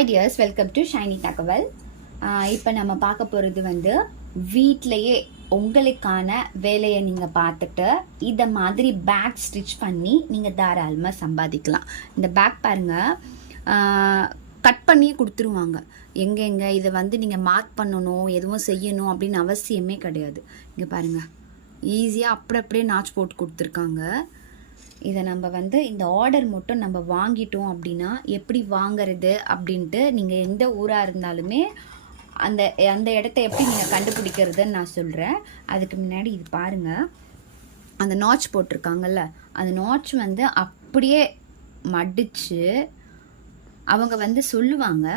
Hi dears welcome to Shiny தகவல் இப்போ நம்ம பார்க்க போகிறது வந்து வீட்டிலையே உங்களுக்கான வேலையை நீங்கள் பார்த்துட்டு இதை மாதிரி பேக் ஸ்டிச் பண்ணி நீங்கள் தாராளமாக சம்பாதிக்கலாம். இந்த பேக் பாருங்கள் கட் பண்ணி கொடுத்துருவாங்க. எங்கெங்கே இதை வந்து நீங்கள் மார்க் பண்ணணும் எதுவும் செய்யணும் அப்படின்னு அவசியமே கிடையாது. இங்கே பாருங்கள் ஈஸியாக அப்படி அப்படியே நாச் போட்டு கொடுத்துருக்காங்க. இதை நம்ம வந்து இந்த ஆர்டர் மட்டும் நம்ம வாங்கிட்டோம் அப்படின்னா எப்படி வாங்கிறது அப்படின்ட்டு நீங்கள் எந்த ஊராக இருந்தாலுமே அந்த அந்த இடத்த எப்படி நீங்கள் கண்டுபிடிக்கிறதுன்னு நான் சொல்கிறேன் அதுக்கு முன்னாடி இது பாருங்கள் அந்த நாச் போட்டிருக்காங்கல்ல அந்த நாச் வந்து அப்படியே மடித்து அவங்க வந்து சொல்லுவாங்க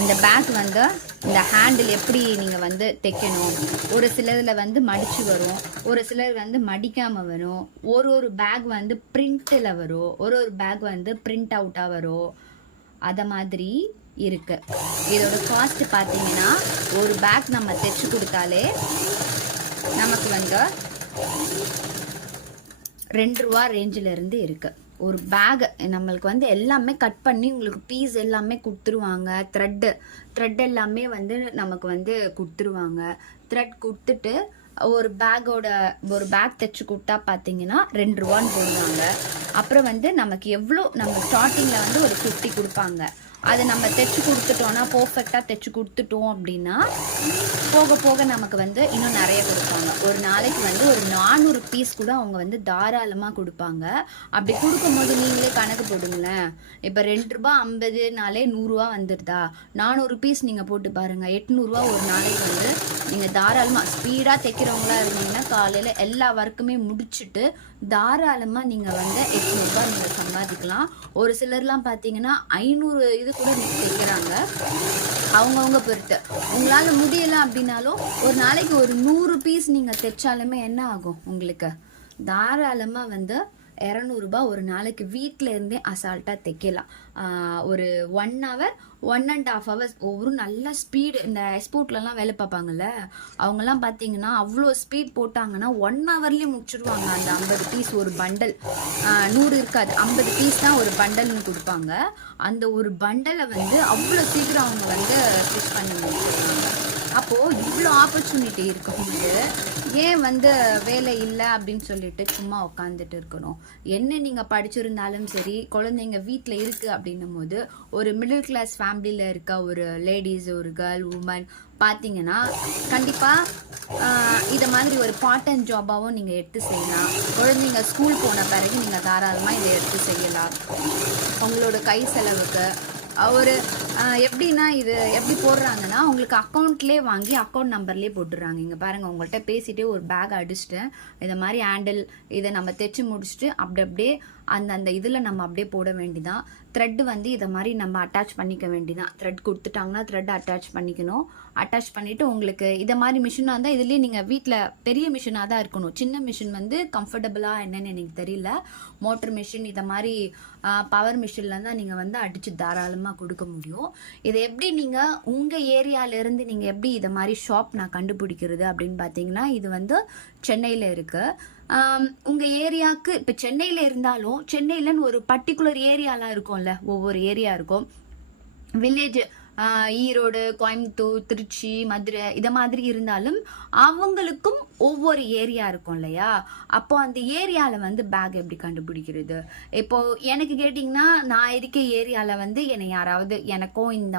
இந்த பேக் வந்து இந்த ஹேண்டில் எப்படி நீங்கள் வந்து தைக்கணும்? ஒரு சிலதில் வந்து மடித்து வரும் ஒரு சிலர் வந்து மடிக்காமல் வரும் ஒரு ஒரு பேக் வந்து பிரிண்ட்டில் வரும் ஒரு ஒரு பேக் வந்து பிரிண்ட் அவுட்டாக வரும். அதை மாதிரி இருக்கு. இதோட காஸ்ட் பார்த்தீங்கன்னா ஒரு பேக் நம்ம தைச்சு கொடுத்தாலே நமக்கு வந்து ரெண்டு ரூபா ரேஞ்சில் இருந்து ஒரு பேக் நம்மளுக்கு வந்து எல்லாமே கட் பண்ணி உங்களுக்கு பீஸ் எல்லாமே கொடுத்துருவாங்க. த்ரெட்டு த்ரெட் எல்லாமே வந்து நமக்கு வந்து கொடுத்துருவாங்க. த்ரெட் கொடுத்துட்டு ஒரு பேக்கோட ஒரு பேக் தைச்சு கொடுத்தா பார்த்தீங்கன்னா ரெண்டு ரூபான்னு போடுவாங்க. அப்புறம் வந்து நமக்கு எவ்வளோ நம்ம ஸ்டார்டிங்கில் வந்து ஒரு ஃபிஃப்டி கொடுப்பாங்க. அதை நம்ம தைச்சு கொடுத்துட்டோன்னா பர்ஃபெக்டாக தைச்சு கொடுத்துட்டோம் அப்படின்னா போக போக நமக்கு வந்து இன்னும் நிறைய கொடுப்பாங்க. ஒரு நாளைக்கு வந்து ஒரு நானூறு பீஸ் கூட அவங்க வந்து தாராளமாக கொடுப்பாங்க. அப்படி கொடுக்கும்போது நீங்களே கணக்கு போடுங்களேன். இப்போ ரெண்டு ரூபா ஐம்பதுனாலே நூறுரூவா வந்துடுதா நானூறு பீஸ் நீங்கள் போட்டு பாருங்கள் எட்நூறுரூவா ஒரு நாளைக்கு வந்து நீங்கள் தாராளமாக ஸ்பீடாக தைக்கிறவங்களா இருந்தீங்கன்னா காலையில் எல்லா ஒர்க்குமே முடிச்சுட்டு தாராளமாக நீங்கள் வந்து எட்நூறுபா நீங்கள் சம்பாதிக்கலாம். ஒரு சிலர்லாம் பார்த்தீங்கன்னா ஐநூறு இது கூட தைக்கிறாங்க. அவங்கவுங்க பொறுத்து. உங்களால் முடியலை அப்படின்னாலும் ஒரு நாளைக்கு ஒரு நூறு பீஸ் நீங்கள் தைச்சாலுமே என்ன ஆகும் உங்களுக்கு? தாராளமாக வந்து இரநூறுபா ஒரு நாளைக்கு வீட்டிலேருந்தே அசால்ட்டாக தைக்கலாம். ஒரு one hour one and half hours ஒவ்வொரு நல்ல ஸ்பீடு இந்த எக்ஸ்போர்ட்லலாம் வேலை பார்ப்பாங்கல்ல அவங்கெல்லாம் பார்த்தீங்கன்னா அவ்வளோ ஸ்பீட் போட்டாங்கன்னா ஒன் ஹவர்லேயே முடிச்சிடுவாங்க அந்த ஐம்பது பீஸ் ஒரு பண்டல் நூறு இருக்காது. ஐம்பது பீஸ் தான் ஒரு பண்டல்னு கொடுப்பாங்க. அந்த ஒரு பண்டலை வந்து அவ்வளோ சீக்கிரம் அவங்க வந்து ஸ்டிச் பண்ணி முடிச்சிருவாங்க. அப்போது இவ்வளோ ஆப்பர்ச்சுனிட்டி இருக்கும்போது ஏன் வந்து வேலை இல்லை அப்படின்னு சொல்லிட்டு சும்மா உட்காந்துட்டு இருக்கணும்? என்ன நீங்கள் படிச்சிருந்தாலும் சரி குழந்தைங்க வீட்டில் இருக்குது அப்படின்னும் போது ஒரு மிடில் கிளாஸ் ஃபேமிலியில் இருக்க ஒரு லேடிஸ் ஒரு கேர்ள் உமன் பார்த்தீங்கன்னா கண்டிப்பாக இதை மாதிரி ஒரு பார்ட் டைம் ஜாபாகவும் நீங்கள் எடுத்து செய்யலாம். குழந்தைங்க ஸ்கூல் போன பிறகு நீங்கள் தாராளமாக இதை எடுத்து செய்யலாம். உங்களோட கை செலவுக்கு ஒரு எப்படின்னா இது எப்படி போடுறாங்கன்னா உங்களுக்கு அக்கௌண்ட்லேயே வாங்கி அக்கௌண்ட் நம்பர்லேயே போட்டுடுறாங்க. இங்கே பாருங்கள் உங்கள்கிட்ட பேசிகிட்டே ஒரு பேக் அடிச்சிட்டேன் இந்த மாதிரி ஹேண்டில் இதை நம்ம தைச்சு முடிச்சுட்டு அப்படி அப்படியே அந்த அந்த இதில் நம்ம அப்படியே போட வேண்டிதான். த்ரெட் வந்து இதை மாதிரி நம்ம அட்டாச் பண்ணிக்க வேண்டிதான். த்ரெட் கொடுத்துட்டாங்கன்னா த்ரெட் அட்டாச் பண்ணிக்கணும். அட்டாச் பண்ணிவிட்டு உங்களுக்கு இதை மாதிரி மிஷினாக இருந்தால் இதுலேயே நீங்கள் வீட்டில் பெரிய மிஷினாக தான் இருக்கணும். சின்ன மிஷின் வந்து கம்ஃபர்டபுளாக என்னன்னு எனக்கு தெரியல. மோட்டர் மிஷின் இதை மாதிரி பவர் மிஷினில் தான் நீங்கள் வந்து அடித்து தாராளமாக கொடுக்க முடியும். இதை எப்படி நீங்கள் உங்கள் ஏரியாவிலேருந்து நீங்கள் எப்படி இதை மாதிரி ஷாப் நான் கண்டுபிடிக்கிறது அப்படின்னு பார்த்தீங்கன்னா இது வந்து சென்னையில் இருக்குது உங்கள் ஏரியாவுக்கு இப்போ சென்னையில் இருந்தாலும் சென்னையிலன்னு ஒரு பர்டிகுலர் ஏரியாலாம் இருக்கும்ல ஒவ்வொரு ஏரியா இருக்கும் வில்லேஜ் ஈரோடு கோயம்புத்தூர் திருச்சி மதுரை இதை மாதிரி இருந்தாலும் அவங்களுக்கும் ஒவ்வொரு ஏரியா இருக்கும் இல்லையா? அப்போ அந்த ஏரியாவில் வந்து பேக் எப்படி கண்டுபிடிக்கிறது? இப்போ எனக்கு கேட்டிங்கன்னா நான் இருக்க ஏரியாவில் வந்து என்னை யாராவது எனக்கும் இந்த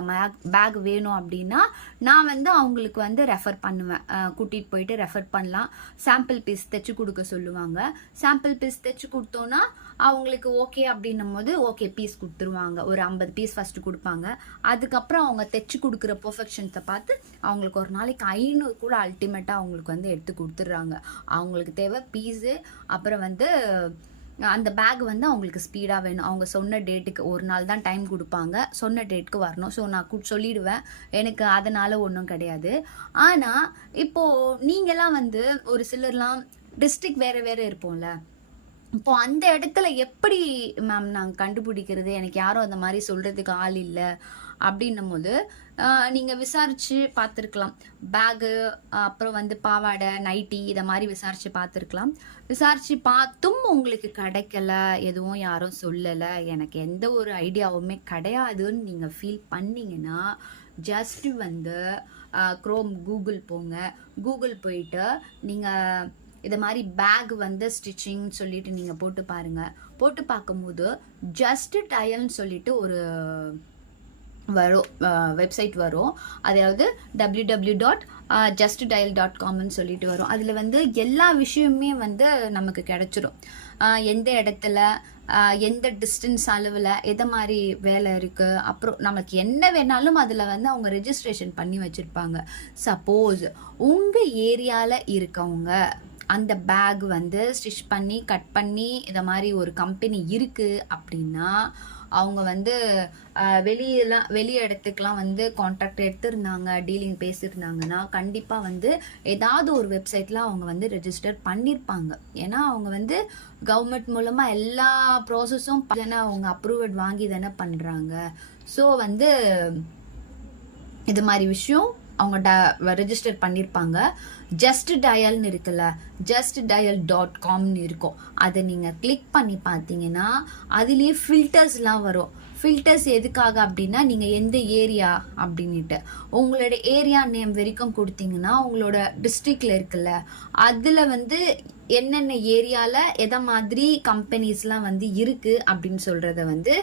பேக் வேணும் அப்படின்னா நான் வந்து அவங்களுக்கு வந்து ரெஃபர் பண்ணுவேன். கூட்டிகிட்டு போயிட்டு ரெஃபர் பண்ணலாம். சாம்பிள் பீஸ் தைச்சு கொடுக்க சொல்லுவாங்க. சாம்பிள் பீஸ் தைச்சு கொடுத்தோன்னா அவங்களுக்கு ஓகே அப்படின்னும் போது ஓகே பீஸ் கொடுத்துருவாங்க. ஒரு ஐம்பது பீஸ் ஃபஸ்ட்டு கொடுப்பாங்க. அதுக்கப்புறம் அவங்க தைச்சு கொடுக்குற பர்ஃபெக்ஷன்ஸை பார்த்து அவங்களுக்கு ஒரு நாளைக்கு ஐநூறு கூட அல்டிமேட்டாக அவங்களுக்கு வந்து எடுத்து கொடுத்துட்றாங்க. அவங்களுக்கு தேவை பீஸு அப்புறம் வந்து அந்த பேக் வந்து அவங்களுக்கு ஸ்பீடாக வேணும். அவங்க சொன்ன டேட்டுக்கு ஒரு நாள் தான் டைம் கொடுப்பாங்க. சொன்ன டேட்டுக்கு வரணும். ஸோ நான் கு- சொல்லிடுவேன். எனக்கு அதனால் ஒன்றும் கிடையாது. ஆனால் இப்போது நீங்களாம் வந்து ஒரு சிலர்லாம் டிஸ்ட்ரிக் வேறு வேறு இருப்போம்ல. இப்போ அந்த இடத்துல எப்படி மேம் நாங்கள் கண்டுபிடிக்கிறது? எனக்கு யாரும் அந்த மாதிரி சொல்கிறதுக்கு ஆள் இல்லை. அப்படின்னும் போது நீங்கள் விசாரித்து பார்த்துருக்கலாம். பேகு அப்புறம் வந்து பாவாடை நைட்டி இதை மாதிரி விசாரித்து பார்த்துருக்கலாம். விசாரித்து பார்த்தும் உங்களுக்கு கிடைக்கல எதுவும் யாரும் சொல்லலை. எனக்கு எந்த ஒரு ஐடியாவுமே கிடையாதுன்னு நீங்கள் ஃபீல் பண்ணீங்கன்னா ஜஸ்ட் வந்து க்ரோம் கூகுள் போங்க. கூகுள் போயிட்டு நீங்கள் இது மாதிரி பேக் வந்து ஸ்டிச்சிங் சொல்லிட்டு நீங்கள் போட்டு பாருங்கள் போட்டு பார்க்கும்போது ஜஸ்ட் டயல்னு சொல்லிட்டு ஒரு வரும் வெப்சைட் வரும். அதாவது W W dot just dial dot காம்னு சொல்லிட்டு வரும். அதில் வந்து எல்லா விஷயமுமே வந்து நமக்கு கிடச்சிரும். எந்த இடத்துல எந்த டிஸ்டன்ஸ் அளவில் எதை மாதிரி வேலை இருக்குது அப்புறம் நமக்கு என்ன வேணாலும் அதில் வந்து அவங்க ரெஜிஸ்ட்ரேஷன் பண்ணி வச்சுருப்பாங்க. சப்போஸ் உங்கள் ஏரியாவில் இருக்கவங்க அந்த பேக் வந்து ஸ்டிச் பண்ணி கட் பண்ணி இதை மாதிரி ஒரு கம்பெனி இருக்குது அப்படின்னா அவங்க வந்து வெளியெல்லாம் வெளி இடத்துக்குலாம் வந்து கான்ட்ராக்ட் எடுத்திருந்தாங்க டீலிங் பேசியிருந்தாங்கன்னா கண்டிப்பாக வந்து ஏதாவது ஒரு வெப்சைட்டில் அவங்க வந்து ரெஜிஸ்டர் பண்ணியிருப்பாங்க ஏன்னா அவங்க வந்து கவர்மெண்ட் மூலமாக எல்லா ப்ராசஸும் தானே அவங்க அப்ரூவல் வாங்கி தானே பண்ணுறாங்க ஸோ வந்து இது மாதிரி விஷயம் அவங்க ட ரெஜிஸ்டர் பண்ணியிருப்பாங்க ஜஸ்ட் டயல்னு இருக்குல்ல ஜஸ்ட் டயல் டாட் காம்னு இருக்கும். அதை நீங்கள் கிளிக் பண்ணி பார்த்தீங்கன்னா அதுலேயே ஃபில்டர்ஸ்லாம் வரும். ஃபில்டர்ஸ் எதுக்காக அப்படின்னா நீங்கள் எந்த ஏரியா அப்படின்ட்டு உங்களோட ஏரியா நேம் வரைக்கும் கொடுத்தீங்கன்னா உங்களோட டிஸ்ட்ரிக்டில் இருக்குல்ல அதில் வந்து என்னென்ன ஏரியாவில் எதை மாதிரி கம்பெனிஸ்லாம் வந்து இருக்குது அப்படின்னு சொல்கிறத வந்து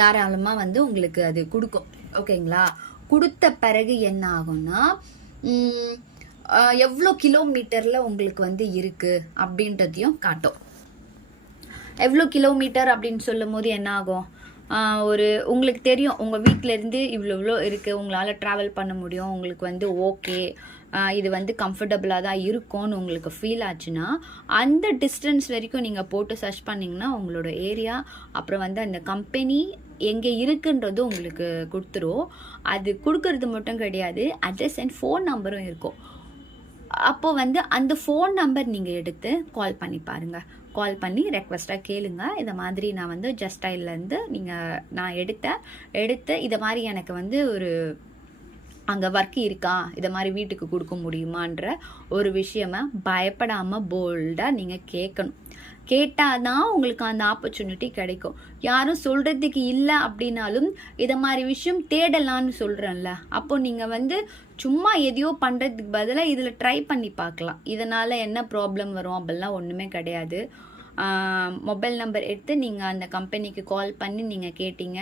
தாராளமாக வந்து உங்களுக்கு அது கொடுக்கும். ஓகேங்களா கொடுத்த பிறகு என்ன ஆகும்னா எவ்வளோ கிலோமீட்டரில் உங்களுக்கு வந்து இருக்குது அப்படின்றதையும் காட்டும். எவ்வளோ கிலோமீட்டர் அப்படின்னு சொல்லும் போது என்ன ஆகும்? ஒரு உங்களுக்கு தெரியும் உங்கள் வீட்டிலேருந்து இவ்வளோ இவ்வளோ இருக்குது உங்களால் ட்ராவல் பண்ண முடியும் உங்களுக்கு வந்து ஓகே இது வந்து கம்ஃபர்டபுளாக தான் இருக்கும்னு உங்களுக்கு ஃபீல் ஆச்சுன்னா அந்த டிஸ்டன்ஸ் வரைக்கும் நீங்கள் போட்டு சர்ச் பண்ணிங்கன்னா உங்களோட ஏரியா அப்புறம் வந்து அந்த கம்பெனி எங்கே இருக்குன்றது உங்களுக்கு கொடுத்துரும். அது கொடுக்கறது மட்டும் கிடையாது அட்ரஸ் அண்ட் ஃபோன் நம்பரும் இருக்கும். அப்போ வந்து அந்த ஃபோன் நம்பர் நீங்கள் எடுத்து கால் பண்ணி பாருங்கள் கால் பண்ணி ரெக்வஸ்ட்டாக கேளுங்க. இதை மாதிரி நான் வந்து ஜஸ்டைலேருந்து நீங்கள் நான் எடுத்தேன் எடுத்து இதை மாதிரி எனக்கு வந்து ஒரு அங்கே ஒர்க் இருக்கா? இதை மாதிரி வீட்டுக்கு கொடுக்க முடியுமான்ற ஒரு விஷயம பயப்படாமல் போல்டாக நீங்கள் கேட்கணும். கேட்டால் தான் உங்களுக்கு அந்த ஆப்பர்ச்சுனிட்டி கிடைக்கும். யாரும் சொல்கிறதுக்கு இல்லை அப்படின்னாலும் இதை மாதிரி விஷயம் தேடலான்னு சொல்கிறேன்ல அப்போ நீங்கள் வந்து சும்மா எதையோ பண்ணுறதுக்கு பதிலாக இதில் ட்ரை பண்ணி பார்க்கலாம். இதனால் என்ன ப்ராப்ளம் வரும் அப்படிலாம் ஒன்றுமே கிடையாது. மொபைல் நம்பர் எடுத்து நீங்கள் அந்த கம்பெனிக்கு கால் பண்ணி நீங்கள் கேட்டீங்க.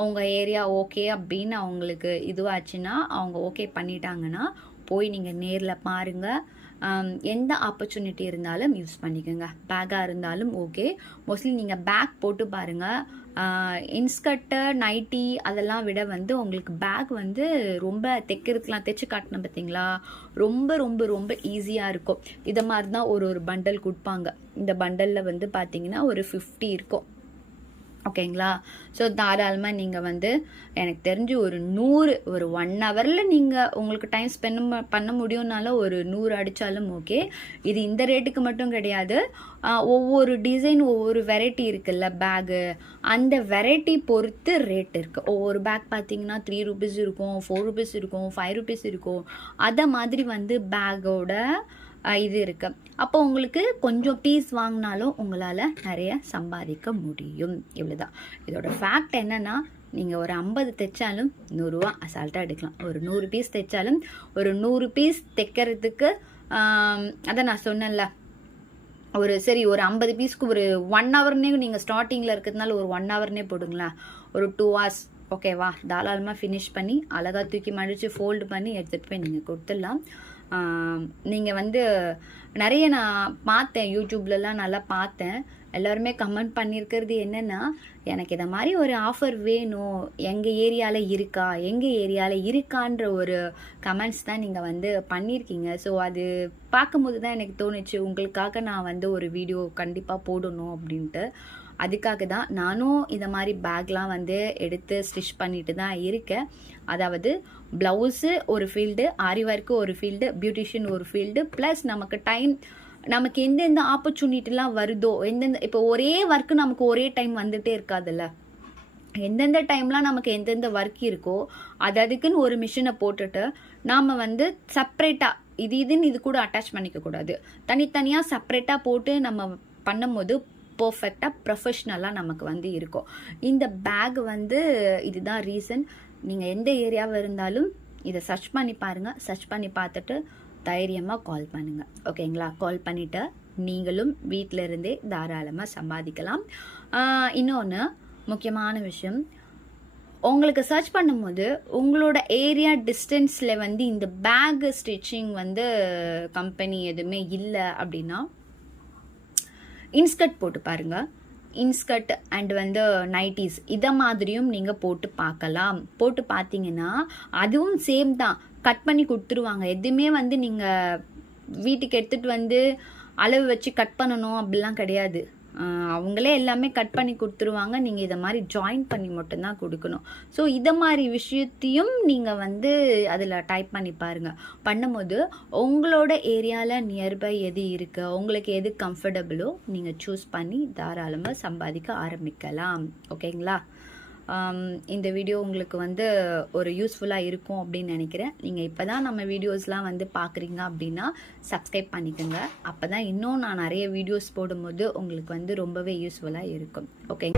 அவங்க ஏரியா ஓகே அப்படின்னு அவங்களுக்கு இதுவாச்சுன்னா அவங்க ஓகே பண்ணிட்டாங்கன்னா போய் நீங்கள் நேரில் பாருங்கள் எந்த ஆப்பர்ச்சுனிட்டி இருந்தாலும் யூஸ் பண்ணிக்கோங்க. பேக்காக இருந்தாலும் ஓகே மோஸ்ட்லி நீங்கள் பேக் போட்டு பாருங்கள் இன்ஸ்கர்ட்டர் நைட்டி அதெல்லாம் விட வந்து உங்களுக்கு பேக் வந்து ரொம்ப தைக்கிறதுக்குலாம் தைச்சு காட்டினேன் பார்த்தீங்களா ரொம்ப ரொம்ப ரொம்ப ஈஸியாக இருக்கும். இதை மாதிரி தான் ஒரு ஒரு பண்டல் கொடுப்பாங்க. இந்த பண்டலில் வந்து பார்த்தீங்கன்னா ஒரு ஃபிஃப்டி இருக்கும். ஓகேங்களா? ஸோ தாராளமாக நீங்கள் வந்து எனக்கு தெரிஞ்சு ஒரு நூறு ஒரு ஒன் ஹவரில் நீங்கள் உங்களுக்கு டைம் ஸ்பெண்ட் பண்ண முடியும்னாலும் ஒரு நூறு அடித்தாலும் ஓகே இது இந்த ரேட்டுக்கு மட்டும் கிடையாது. ஒவ்வொரு டிசைன் ஒவ்வொரு வெரைட்டி இருக்குல்ல பேகு அந்த வெரைட்டி பொறுத்து ரேட் இருக்குது ஒவ்வொரு பேக் பார்த்தீங்கன்னா த்ரீ ருபீஸ் இருக்கும் ஃபோர் ருபீஸ் இருக்கும் ஃபைவ் ருபீஸ் இருக்கும். அதை மாதிரி வந்து பேக்கோட இது இருக்கு. அப்போ உங்களுக்கு கொஞ்சம் பீஸ் வாங்கினாலும் உங்களால் நிறைய சம்பாதிக்க முடியும். இவ்வளோதான் இதோட ஃபேக்ட் என்னன்னா நீங்கள் ஒரு ஐம்பது தைச்சாலும் நூறுரூவா அசால்ட்டாக எடுக்கலாம். ஒரு நூறு பீஸ் தைச்சாலும் ஒரு நூறு பீஸ் தைக்கிறதுக்கு அதை அதான் நான் சொன்னேன்ல. ஒரு சரி ஒரு ஐம்பது பீஸ்க்கு ஒரு ஒன் ஹவர்னே நீங்கள் ஸ்டார்டிங்கில் இருக்கிறதுனால ஒரு ஒன் ஹவர்னே போடுங்களேன். ஒரு டூ ஹவர்ஸ் ஓகேவா தாராளமாக ஃபினிஷ் பண்ணி அழகாக தூக்கி மடித்து ஃபோல்டு பண்ணி எடுத்துகிட்டு போய் நீங்கள் கொடுத்துடலாம். நீங்கள் வந்து நிறைய நான் பார்த்தேன் யூடியூப்லலாம் நல்லா பார்த்தேன். எல்லாருமே கமெண்ட் பண்ணியிருக்கிறது என்னென்னா எனக்கு இதை மாதிரி ஒரு ஆஃபர் வேணும். எங்கள் ஏரியாவில் இருக்கா? எங்கள் ஏரியாவில் இருக்கான்ற ஒரு கமெண்ட்ஸ் தான் நீங்கள் வந்து பண்ணியிருக்கீங்க. ஸோ அது பார்க்கும்போது தான் எனக்கு தோணுச்சு உங்களுக்காக நான் வந்து ஒரு வீடியோ கண்டிப்பாக போடணும் அப்படின்ட்டு. அதுக்காக தான் நானும் இதை மாதிரி பேக்லாம் வந்து எடுத்து ஸ்டிச் பண்ணிட்டு தான் இருக்கேன். அதாவது ப்ளவுஸு ஒரு ஃபீல்டு ஆரி ஒர்க்கு ஒரு ஃபீல்டு பியூட்டிஷியன் ஒரு ஃபீல்டு ப்ளஸ் நமக்கு டைம் நமக்கு எந்தெந்த ஆப்பர்ச்சுனிட்டிலாம் வருதோ எந்தெந்த இப்போ ஒரே ஒர்க்கு நமக்கு ஒரே டைம் வந்துகிட்டே இருக்காதுல்ல? எந்தெந்த டைம்லாம் நமக்கு எந்தெந்த ஒர்க் இருக்கோ அது அதுக்குன்னு ஒரு மிஷினை போட்டுட்டு நாம் வந்து செப்ரேட்டாக இது இதுன்னு இது கூட அட்டாச் பண்ணிக்கக்கூடாது தனித்தனியாக செப்ரேட்டாக போட்டு நம்ம பண்ணும்போது பர்ஃபெக்டாக ப்ரொஃபஷ்னலாக நமக்கு வந்து இருக்கும். இந்த பேக் வந்து இதுதான் ரீசன் நீங்கள் எந்த ஏரியாவில் இருந்தாலும் இதை சர்ச் பண்ணி பாருங்கள் சர்ச் பண்ணி பார்த்துட்டு தைரியமாக கால் பண்ணுங்கள் ஓகேங்களா கால் பண்ணிவிட்டு நீங்களும் வீட்டில் இருந்தே தாராளமாக சம்பாதிக்கலாம். இன்னொன்று முக்கியமான விஷயம். உங்களுக்கு சர்ச் பண்ணும்போது உங்களோட ஏரியா டிஸ்டன்ஸில் வந்து இந்த பேக் ஸ்டிச்சிங் வந்து கம்பெனி எதுவுமே இல்லை அப்படின்னா இன்ஸ்கர்ட் போட்டு பாருங்க. இன்ஸ்கர்ட் அண்ட் வந்து நைட்டிஸ். இதை மாதிரியும் நீங்கள் போட்டு பார்க்கலாம் போட்டு பார்த்தீங்கன்னா அதுவும் சேம் தான். கட் பண்ணி கொடுத்துருவாங்க. எதுவுமே வந்து நீங்கள் வீட்டுக்கு எடுத்துகிட்டு வந்து அளவு வச்சு கட் பண்ணணும் அப்படிலாம் கிடையாது. அவங்களே எல்லாமே கட் பண்ணி கொடுத்துருவாங்க. நீங்கள் இதை மாதிரி ஜாயின் பண்ணி மட்டும்தான் கொடுக்கணும். ஸோ இதை மாதிரி விஷயத்தையும் நீங்கள் வந்து அதில் டைப் பண்ணி பாருங்கள் பண்ணும்போது உங்களோட ஏரியாவில் நியர்பை எது இருக்குது உங்களுக்கு எது கம்ஃபர்டபுளோ நீங்கள் சூஸ் பண்ணி தாராளமாக சம்பாதிக்க ஆரம்பிக்கலாம். ஓகேங்களா இந்த வீடியோ உங்களுக்கு வந்து ஒரு யூஸ்ஃபுல்லாக இருக்கும் அப்படின்னு நினைக்கிறேன். நீங்கள் இப்போ தான் நம்ம வீடியோஸ்லாம் வந்து பார்க்குறீங்க அப்படின்னா சப்ஸ்கிரைப் பண்ணிக்கோங்க. அப்போ தான் இன்னும் நான் நிறைய வீடியோஸ் போடும்போது உங்களுக்கு வந்து ரொம்பவே யூஸ்ஃபுல்லாக இருக்கும். ஓகே